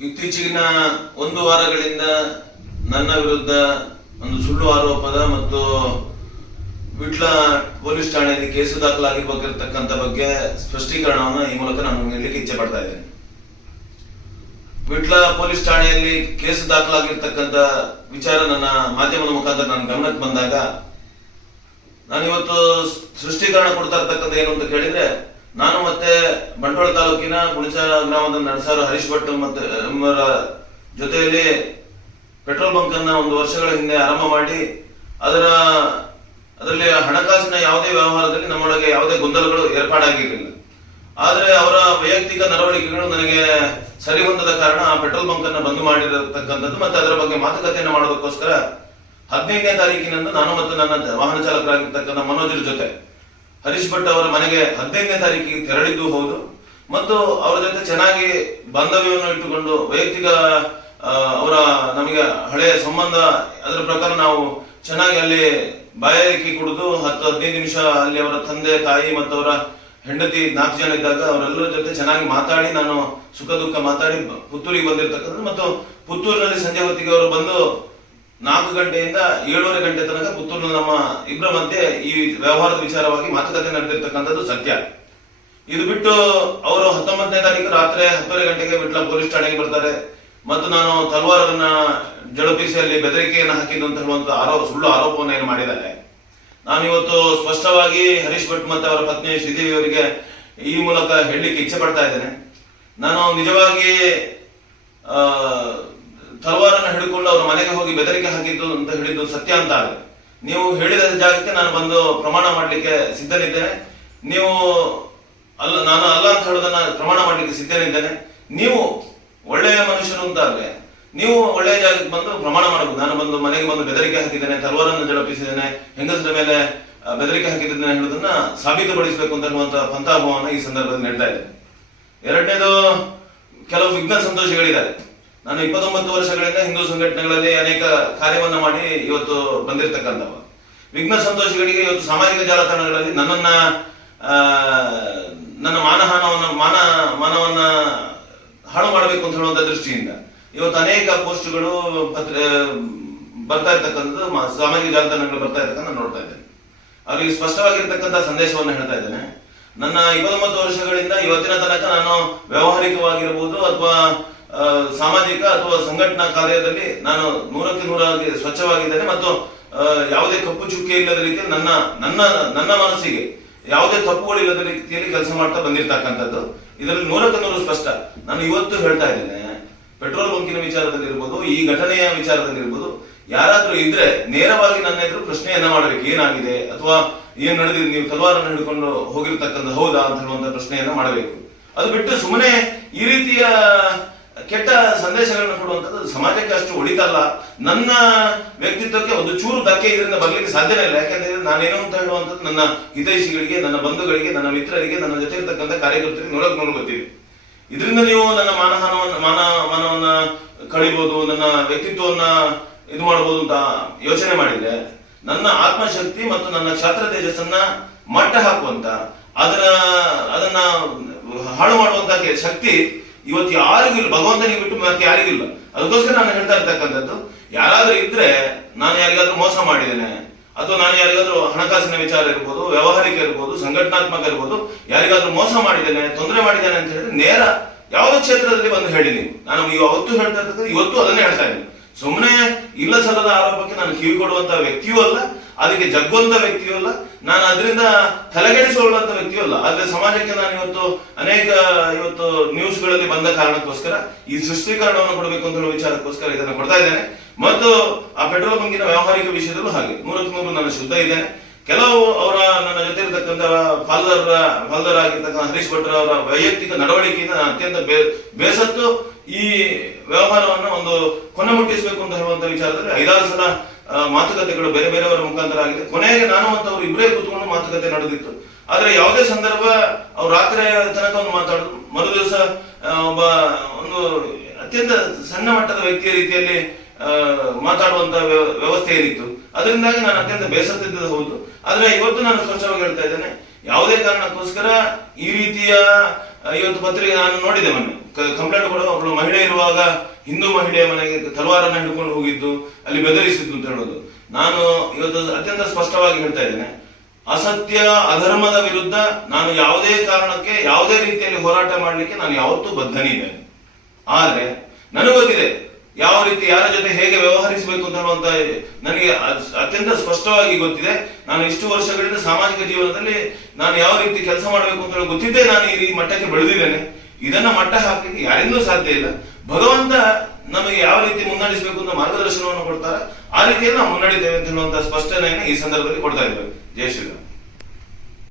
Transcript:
ಇತ್ತೀಚೆಗಿನ ಒಂದು ವಾರಗಳಿಂದ ನನ್ನ ವಿರುದ್ಧ ಒಂದು ಸುಳ್ಳು ಆರೋಪದ ಮತ್ತು ವಿಟ್ಲ ಪೊಲೀಸ್ ಠಾಣೆಯಲ್ಲಿ ಕೇಸು ದಾಖಲಾಗಿರ್ಬೇಕಿರ್ತಕ್ಕಂಥ ಬಗ್ಗೆ ಸ್ಪಷ್ಟೀಕರಣವನ್ನು ಈ ಮೂಲಕ ನಾನು ನೀಡಲಿಕ್ಕೆ ಇಚ್ಛೆ ಪಡ್ತಾ ಇದ್ದೇನೆ. ವಿಟ್ಲ ಪೊಲೀಸ್ ಠಾಣೆಯಲ್ಲಿ ಕೇಸು ದಾಖಲಾಗಿರ್ತಕ್ಕಂಥ ವಿಚಾರ ನನ್ನ ಮಾಧ್ಯಮದ ಮುಖಾಂತರ ನನ್ನ ಗಮನಕ್ಕೆ ಬಂದಾಗ ನಾನು ಇವತ್ತು ಸೃಷ್ಟೀಕರಣ ಕೊಡ್ತಾ ಇರ್ತಕ್ಕಂಥ ಏನು ಅಂತ ಕೇಳಿದ್ರೆ ನಾನು ಮತ್ತೆ ಬಂಟ್ವಾಳ ತಾಲೂಕಿನ ಗುಣಿಸ ಗ್ರಾಮದ ನಡಸಾರು ಹರೀಶ್ ಭಟ್ ಮತ್ತೆ ಎಂಬರ ಜೊತೆಯಲ್ಲಿ ಪೆಟ್ರೋಲ್ ಬಂಕ್ ಅನ್ನ ಒಂದು ವರ್ಷಗಳ ಹಿಂದೆ ಆರಂಭ ಮಾಡಿ, ಅದರ, ಅದರಲ್ಲಿ ಹಣಕಾಸಿನ ಯಾವುದೇ ವ್ಯವಹಾರದಲ್ಲಿ ನಮ್ಮೊಳಗೆ ಯಾವುದೇ ಗೊಂದಲಗಳು ಏರ್ಪಾಡಾಗಿರಲಿಲ್ಲ. ಆದರೆ ಅವರ ವೈಯಕ್ತಿಕ ನಡವಳಿಕೆಗಳು ನನಗೆ ಸರಿ ಹೊಂದದ ಕಾರಣ ಪೆಟ್ರೋಲ್ ಬಂಕ್ ಅನ್ನ ಬಂದ್ ಮಾಡಿರತಕ್ಕಂಥದ್ದು ಮತ್ತೆ ಅದರ ಬಗ್ಗೆ ಮಾತುಕತೆಯನ್ನು ಮಾಡೋದಕ್ಕೋಸ್ಕರ ಹದಿನೈದನೇ ತಾರೀಕಿನಂದು ನಾನು ಮತ್ತು ನನ್ನ ವಾಹನ ಚಾಲಕರಾಗಿರ್ತಕ್ಕಂಥ ಮನೋಜರ ಜೊತೆ ಹರೀಶ್ ಭಟ್ ಅವರ ಮನೆಗೆ ಹದಿನೈದನೇ ತಾರೀಕಿಗೆ ತೆರಳಿದ್ದು ಹೌದು. ಮತ್ತು ಅವರ ಜೊತೆ ಚೆನ್ನಾಗಿ ಬಾಂಧವ್ಯವನ್ನು ಇಟ್ಟುಕೊಂಡು ವೈಯಕ್ತಿಕ ಅವರ ನಮಗೆ ಹಳೆಯ ಸಂಬಂಧ ಅದರ ಪ್ರಕಾರ ನಾವು ಚೆನ್ನಾಗಿ ಅಲ್ಲಿ ಬಾಯಾರಿಕೆ ಕುಡಿದು ಹತ್ತು, ಹದಿನೈದು ನಿಮಿಷ ಅಲ್ಲಿ ಅವರ ತಂದೆ, ತಾಯಿ ಮತ್ತು ಅವರ ಹೆಂಡತಿ ನಾಲ್ಕು ಜನ ಇದ್ದಾಗ ಅವರೆಲ್ಲರ ಜೊತೆ ಚೆನ್ನಾಗಿ ಮಾತಾಡಿ ನಾನು ಸುಖ ದುಃಖ ಮಾತಾಡಿ ಪುತ್ತೂರಿಗೆ ಬಂದಿರತಕ್ಕಂಥದ್ದು. ಮತ್ತು ಪುತ್ತೂರಿನಲ್ಲಿ ಸಂಜೆ ಹೊತ್ತಿಗೆ ಅವರು ಬಂದು ನಾಲ್ಕು ಗಂಟೆಯಿಂದ ಏಳೂವರೆ ಗಂಟೆ ತನಕ ಪುತ್ತೂರಿನ ನಮ್ಮ ಇಬ್ಬರ ಮಧ್ಯೆ ಈ ವ್ಯವಹಾರದ ವಿಚಾರವಾಗಿ ಮಾತುಕತೆ ನಡೆದಿರ್ತಕ್ಕಂಥದ್ದು ಸತ್ಯ. ಇದು ಬಿಟ್ಟು ಅವರು ಹತ್ತೊಂಬತ್ತನೇ ತಾರೀಕು ರಾತ್ರಿ ಹತ್ತುವರೆ ಗಂಟೆಗೆ ವಿಟ್ಲ ಪೊಲೀಸ್ ಠಾಣೆಗೆ ಬರ್ತಾರೆ. ಮತ್ತು ನಾನು ತಲ್ವಾರನ್ನ ಜಡಪಿಸಿಯಲ್ಲಿ ಬೆದರಿಕೆಯನ್ನು ಹಾಕಿದ್ದು ಅಂತ ಆರೋಪ, ಸುಳ್ಳು ಆರೋಪವನ್ನು ಏನು ಮಾಡಿದ್ದಾರೆ. ನಾನು ಇವತ್ತು ಸ್ಪಷ್ಟವಾಗಿ ಹರೀಶ್ ಭಟ್ ಮತ್ತು ಅವರ ಪತ್ನಿ ಶ್ರೀದೇವಿ ಅವರಿಗೆ ಈ ಮೂಲಕ ಹೇಳಲಿಕ್ಕೆ ಇಚ್ಛೆ ಪಡ್ತಾ ಇದ್ದೇನೆ. ನಾನು ನಿಜವಾಗಿ ತಲವಾರನ್ನ ಹಿಡ್ಕೊಂಡು ಅವ್ರ ಮನೆಗೆ ಹೋಗಿ ಬೆದರಿಕೆ ಹಾಕಿದ್ದು ಅಂತ ಹೇಳಿದ್ದು ಸತ್ಯ ಅಂತ ಆದ್ರೆ ನೀವು ಹೇಳಿದ ಜಾಗಕ್ಕೆ ನಾನು ಬಂದು ಪ್ರಮಾಣ ಮಾಡಲಿಕ್ಕೆ ಸಿದ್ಧನಿದ್ದೇನೆ. ನೀವು ಅಲ್ಲ, ನಾನು ಅಲ್ಲ ಅಂತ ಹೇಳೋದನ್ನ ಪ್ರಮಾಣ ಮಾಡಲಿಕ್ಕೆ ಸಿದ್ಧನಿದ್ದೇನೆ. ನೀವು ಒಳ್ಳೆಯ ಮನುಷ್ಯರು ಅಂತ ಆದ್ರೆ ನೀವು ಒಳ್ಳೆಯ ಜಾಗಕ್ಕೆ ಬಂದು ಪ್ರಮಾಣ ಮಾಡಬಹುದು ನಾನು ಬಂದು ಮನೆಗೆ ಬಂದು ಬೆದರಿಕೆ ಹಾಕಿದ್ದೇನೆ, ತಲವಾರನ್ನು ಜಡಪಿಸಿದ್ದೇನೆ ಹೆಂಗಸರ ಮೇಲೆ ಬೆದರಿಕೆ ಹಾಕಿದ್ದೇನೆ ಹೇಳೋದನ್ನ ಸಾಬೀತುಪಡಿಸಬೇಕು ಅಂತ ಹೇಳುವಂತ ಪಂಥಾಭವನ ಈ ಸಂದರ್ಭದಲ್ಲಿ ನೀಡ್ತಾ ಇದೆ. ಎರಡನೇದು, ಕೆಲವು ವಿಘ್ನ ಸಂತೋಷಿಗಳಿದ್ದಾರೆ. ನಾನು ಇಪ್ಪತ್ತೊಂಬತ್ತು ವರ್ಷಗಳಿಂದ ಹಿಂದೂ ಸಂಘಟನೆಗಳಲ್ಲಿ ಅನೇಕ ಕಾರ್ಯವನ್ನು ಮಾಡಿ ಇವತ್ತು ಬಂದಿರತಕ್ಕಂಥವ ವಿಘ್ನ ಸಂತೋಷಗಳಿಗೆ ಇವತ್ತು ಸಾಮಾಜಿಕ ಜಾಲತಾಣಗಳಲ್ಲಿ ನನ್ನನ್ನ ನನ್ನ ಮಾನಹಾನವನ್ನು, ಮಾನ, ಮಾನವನ್ನ ಹಾಳು ಮಾಡಬೇಕು ಅಂತ ಹೇಳುವಂತ ದೃಷ್ಟಿಯಿಂದ ಇವತ್ತು ಅನೇಕ ಪೋಸ್ಟ್ಗಳು ಪತ್ರ, ಬರ್ತಾ ಇರ್ತಕ್ಕಂಥದ್ದು ಸಾಮಾಜಿಕ ಜಾಲತಾಣಗಳು ಬರ್ತಾ ಇರ್ತಕ್ಕಂಥ ನೋಡ್ತಾ ಇದ್ದೇನೆ. ಅವರಿಗೆ ಸ್ಪಷ್ಟವಾಗಿರ್ತಕ್ಕಂಥ ಸಂದೇಶವನ್ನು ಹೇಳ್ತಾ ಇದ್ದೇನೆ. ನನ್ನ ಇಪ್ಪತ್ತೊಂಬತ್ತು ವರ್ಷಗಳಿಂದ ಇವತ್ತಿನ ತನಕ ನಾನು ವ್ಯಾವಹಾರಿಕವಾಗಿರ್ಬೋದು ಅಥವಾ ಸಾಮಾಜಿಕ ಅಥವಾ ಸಂಘಟನಾ ಕಾರ್ಯದಲ್ಲಿ ನಾನು ನೂರಕ್ಕೆ ನೂರಾಗಿ ಸ್ವಚ್ಛವಾಗಿದ್ದೇನೆ ಮತ್ತು ಯಾವುದೇ ಕಪ್ಪು ಚುಕ್ಕೆ ಇಲ್ಲದ ರೀತಿ ನನ್ನ ನನ್ನ ನನ್ನ ಮನಸ್ಸಿಗೆ ಯಾವುದೇ ತಪ್ಪುಗಳಿಲ್ಲದ ರೀತಿಯಲ್ಲಿ ಕೆಲಸ ಮಾಡ್ತಾ ಬಂದಿರ್ತಕ್ಕಂಥದ್ದು. ಇದರಲ್ಲಿ ನೂರಕ್ಕೆ ನೂರು ಸ್ಪಷ್ಟ. ನಾನು ಇವತ್ತು ಹೇಳ್ತಾ ಇದ್ದೇನೆ, ಪೆಟ್ರೋಲ್ ಬಂಕಿನ ವಿಚಾರದಲ್ಲಿ ಇರ್ಬೋದು ಈ ಘಟನೆಯ ವಿಚಾರದಲ್ಲಿ ಇರ್ಬೋದು ಯಾರಾದ್ರೂ ಇದ್ರೆ ನೇರವಾಗಿ ನನ್ನ ಎದುರು ಪ್ರಶ್ನೆಯನ್ನ ಮಾಡಬೇಕು, ಏನಾಗಿದೆ ಅಥವಾ ಏನ್ ನಡೆದಿದೆ, ನೀವು ತಲವಾರನ್ನು ಹಿಡ್ಕೊಂಡು ಹೋಗಿರ್ತಕ್ಕಂಥ ಹೌದಾ ಅಂತ ಹೇಳುವಂತ ಪ್ರಶ್ನೆಯನ್ನ ಮಾಡಬೇಕು. ಅದು ಬಿಟ್ಟು ಸುಮ್ಮನೆ ಈ ರೀತಿಯ ಕೆಟ್ಟ ಸಂದೇಶಗಳನ್ನ ಕೊಡುವಂಥದ್ದು ಸಮಾಜಕ್ಕೆ ಅಷ್ಟು ಒಳಿತಲ್ಲ. ನನ್ನ ವ್ಯಕ್ತಿತ್ವಕ್ಕೆ ಒಂದು ಚೂರು ಧಕ್ಕೆ ಇದರಿಂದ ಬರ್ಲಿಕ್ಕೆ ಸಾಧ್ಯನೇ ಇಲ್ಲ. ಯಾಕಂದ್ರೆ ನಾನೇನು ಅಂತ ಹೇಳುವಂಥದ್ದು ನನ್ನ ಹಿತೈಷಿಗಳಿಗೆ, ನನ್ನ ಬಂಧುಗಳಿಗೆ, ನನ್ನ ಮಿತ್ರರಿಗೆ, ನನ್ನ ಜೊತೆ ಇರ್ತಕ್ಕಂಥ ಕಾರ್ಯಕರ್ತರಿಗೆ ನೋಡಕ್ ನೋಡ್ ಗೊತ್ತಿದೆ. ಇದರಿಂದ ನೀವು ನನ್ನ ಮಾನಹಾನವನ್ನ ಮಾನ ಮಾನವನ್ನ ಕಳಿಬಹುದು ನನ್ನ ವ್ಯಕ್ತಿತ್ವವನ್ನ ಇದು ಮಾಡಬಹುದು ಅಂತ ಯೋಚನೆ ಮಾಡಿದ್ರೆ, ನನ್ನ ಆತ್ಮಶಕ್ತಿ ಮತ್ತು ನನ್ನ ಕ್ಷಾತ್ರ ತೇಜಸ್ಸನ್ನ ಮಟ್ಟ ಹಾಕುವಂತ ಅದನ್ನ ಅದನ್ನ ಹಾಳು ಮಾಡುವಂತ ಶಕ್ತಿ ಇವತ್ತು ಯಾರಿಗೂ ಇಲ್ಲ. ಭಗವಂತನಿಗೆ ಬಿಟ್ಟು ಮತ್ತೆ ಯಾರಿಗೂ ಇಲ್ಲ. ಅದಕ್ಕೋಸ್ಕರ ನಾನು ಹೇಳ್ತಾ ಇರ್ತಕ್ಕಂಥದ್ದು, ಯಾರಾದ್ರೂ ಇದ್ರೆ ನಾನು ಯಾರಿಗಾದ್ರೂ ಮೋಸ ಮಾಡಿದ್ದೇನೆ, ಅಥವಾ ನಾನು ಯಾರಿಗಾದ್ರೂ ಹಣಕಾಸಿನ ವಿಚಾರ ಇರ್ಬೋದು, ವ್ಯವಹಾರಿಕ ಇರ್ಬೋದು, ಸಂಘಟನಾತ್ಮಕ ಇರ್ಬೋದು, ಯಾರಿಗಾದ್ರೂ ಮೋಸ ಮಾಡಿದ್ದೇನೆ, ತೊಂದರೆ ಮಾಡಿದ್ದೇನೆ ಅಂತ ಹೇಳಿದ್ರೆ ನೇರ ಯಾವ ಕ್ಷೇತ್ರದಲ್ಲಿ ಬಂದು ಹೇಳಿ ನಾನು ಇವತ್ತು ಹೇಳ್ತಾ ಇರ್ತಕ್ಕಂಥ ಇವತ್ತು ಅದನ್ನೇ ಹೇಳ್ತಾ ಇದ್ದೀನಿ. ಸುಮ್ಮನೆ ಇಲ್ಲ ಸಲ್ಲದ ಆರೋಪಕ್ಕೆ ನಾನು ಕಿವಿ ಕೊಡುವಂತಹ ವ್ಯಕ್ತಿಯೂ ಅಲ್ಲ ಅದಕ್ಕೆ ಜಗ್ಗುವಂತ ವ್ಯಕ್ತಿಯೂ ಅಲ್ಲ. ನಾನು ಅದರಿಂದ ತಲೆಗೆಡಿಸಿಕೊಳ್ಳುವಂತ ವ್ಯಕ್ತಿಯೂ ಅಲ್ಲ. ಆದ್ರೆ ಸಮಾಜಕ್ಕೆ ನಾನು ಇವತ್ತು ಅನೇಕ ಇವತ್ತು ನ್ಯೂಸ್ಗಳಲ್ಲಿ ಬಂದ ಕಾರಣಕ್ಕೋಸ್ಕರ ಈ ಸೃಷ್ಟೀಕರಣವನ್ನು ಕೊಡಬೇಕು ಅಂತ ಹೇಳುವ ವಿಚಾರಕ್ಕೋಸ್ಕರ ಇದನ್ನು ಕೊಡ್ತಾ ಇದ್ದೇನೆ. ಮತ್ತು ಆ ಪೆಟ್ರೋಲ್ ಬಂಕಿನ ವ್ಯಾವಹಾರಿಕ ವಿಷಯದಲ್ಲೂ ಹಾಗೆ. ನೂರಕ್ಕೆ ನೂರು ನಾನು ಶುದ್ಧ ಇದ್ದೇನೆ. ಕೆಲವು ಅವರ ನನ್ನ ಜೊತೆ ಇರತಕ್ಕಂಥ ಪಾಲ್ದಾರ ಆಗಿರ್ತಕ್ಕಂಥ ಹರೀಶ್ ಭಟ್ರ ಅವರ ವೈಯಕ್ತಿಕ ನಡವಳಿಕೆಯಿಂದ ಅತ್ಯಂತ ಬೇಸತ್ತು ಈ ವ್ಯವಹಾರವನ್ನು ಒಂದು ಕೊನೆ ಮುಟ್ಟಿಸಬೇಕು ಅಂತ ಹೇಳುವಂತ ವಿಚಾರದಲ್ಲಿ ಐದಾರು ಸಲ ಮಾತುಕತೆಗಳು ಬೇರೆ ಬೇರೆಯವರ ಮುಖಾಂತರ ಆಗಿದೆ. ಕೊನೆಗೆ ನಾನು ಮತ್ತು ಅವರು ಇಬ್ಬರೇ ಕೂತ್ಕೊಂಡು ಮಾತುಕತೆ ನಡೆದಿತ್ತು. ಆದ್ರೆ ಯಾವುದೇ ಸಂದರ್ಭ ಅವ್ರು ರಾತ್ರಿ ತನಕ ಒಂದು ಮಾತಾಡುದು ಮರು ದಿವಸ ಒಬ್ಬ, ಒಂದು ಅತ್ಯಂತ ಸಣ್ಣ ಮಟ್ಟದ ವ್ಯಕ್ತಿಯ ರೀತಿಯಲ್ಲಿ ಮಾತಾಡುವಂತ ವ್ಯ- ವ್ಯವಸ್ಥೆ ಏನಿತ್ತು. ಅದರಿಂದಾಗಿ ನಾನು ಅತ್ಯಂತ ಬೇಸತ್ತಿದ್ದು ಹೌದು ಆದ್ರೆ ಇವತ್ತು ನಾನು ಸ್ವಚ್ಛವಾಗಿ ಹೇಳ್ತಾ ಇದ್ದೇನೆ, ಯಾವುದೇ ಕಾರಣಕ್ಕೋಸ್ಕರ ಈ ರೀತಿಯ ಇವತ್ತು ಪತ್ರಿಕೆ ನಾನು ನೋಡಿದೆ ಮೊನ್ನೆ. ಕಂಪ್ಲೇಂಟ್ ಕೂಡ ಒಬ್ಬಳು ಮಹಿಳೆ ಇರುವಾಗ ಹಿಂದೂ ಮಹಿಳೆಯ ಮನೆಗೆ ತಲವಾರನ್ನ ಹಿಡ್ಕೊಂಡು ಹೋಗಿದ್ದು, ಅಲ್ಲಿ ಬೆದರಿಸಿದ್ದು ಅಂತ ಹೇಳೋದು. ನಾನು ಇವತ್ತು ಅತ್ಯಂತ ಸ್ಪಷ್ಟವಾಗಿ ಹೇಳ್ತಾ ಇದ್ದೇನೆ. ಅಸತ್ಯ, ಅಧರ್ಮದ ವಿರುದ್ಧ ನಾನು ಯಾವುದೇ ಕಾರಣಕ್ಕೆ, ಯಾವುದೇ ರೀತಿಯಲ್ಲಿ ಹೋರಾಟ ಮಾಡಲಿಕ್ಕೆ ನಾನು ಯಾವತ್ತೂ ಬದ್ಧನಿದ್ದೇನೆ ಆದ್ರೆ, ನನಗೆ ಗೊತ್ತಿದೆ, ಯಾವ ರೀತಿ, ಯಾರ ಜೊತೆ ಹೇಗೆ ವ್ಯವಹರಿಸಬೇಕು ಅಂತ ಹೇಳುವಂತ ನನಗೆ ಅತ್ಯಂತ ಸ್ಪಷ್ಟವಾಗಿ ಗೊತ್ತಿದೆ. ನಾನು ಇಷ್ಟು ವರ್ಷಗಳಿಂದ ಸಾಮಾಜಿಕ ಜೀವನದಲ್ಲಿ ನಾನು ಯಾವ ರೀತಿ ಕೆಲಸ ಮಾಡಬೇಕು ಅಂತ ಹೇಳಿ ಗೊತ್ತಿದ್ದೇ ನಾನು ಈ ಮಟ್ಟಕ್ಕೆ ಬೆಳೆದಿದ್ದೇನೆ. ಇದನ್ನ ಮಟ್ಟ ಹಾಕಲಿಕ್ಕೆ ಯಾರಿಂದೂ ಸಾಧ್ಯ ಇಲ್ಲ. ಭಗವಂತ ನಮಗೆ ಯಾವ ರೀತಿ ಮುನ್ನಡೆಸಬೇಕು ಅಂತ ಮಾರ್ಗದರ್ಶನವನ್ನು ಕೊಡ್ತಾರೆ, ಆ ರೀತಿಯಲ್ಲಿ ನಾವು ಅಂತ ಹೇಳುವಂತಹ ಸ್ಪಷ್ಟನೆಯನ್ನು ಈ ಸಂದರ್ಭದಲ್ಲಿ ಕೊಡ್ತಾ ಇದ್ದೇವೆ. ಜಯ ಶ್ರೀರಾಮ್.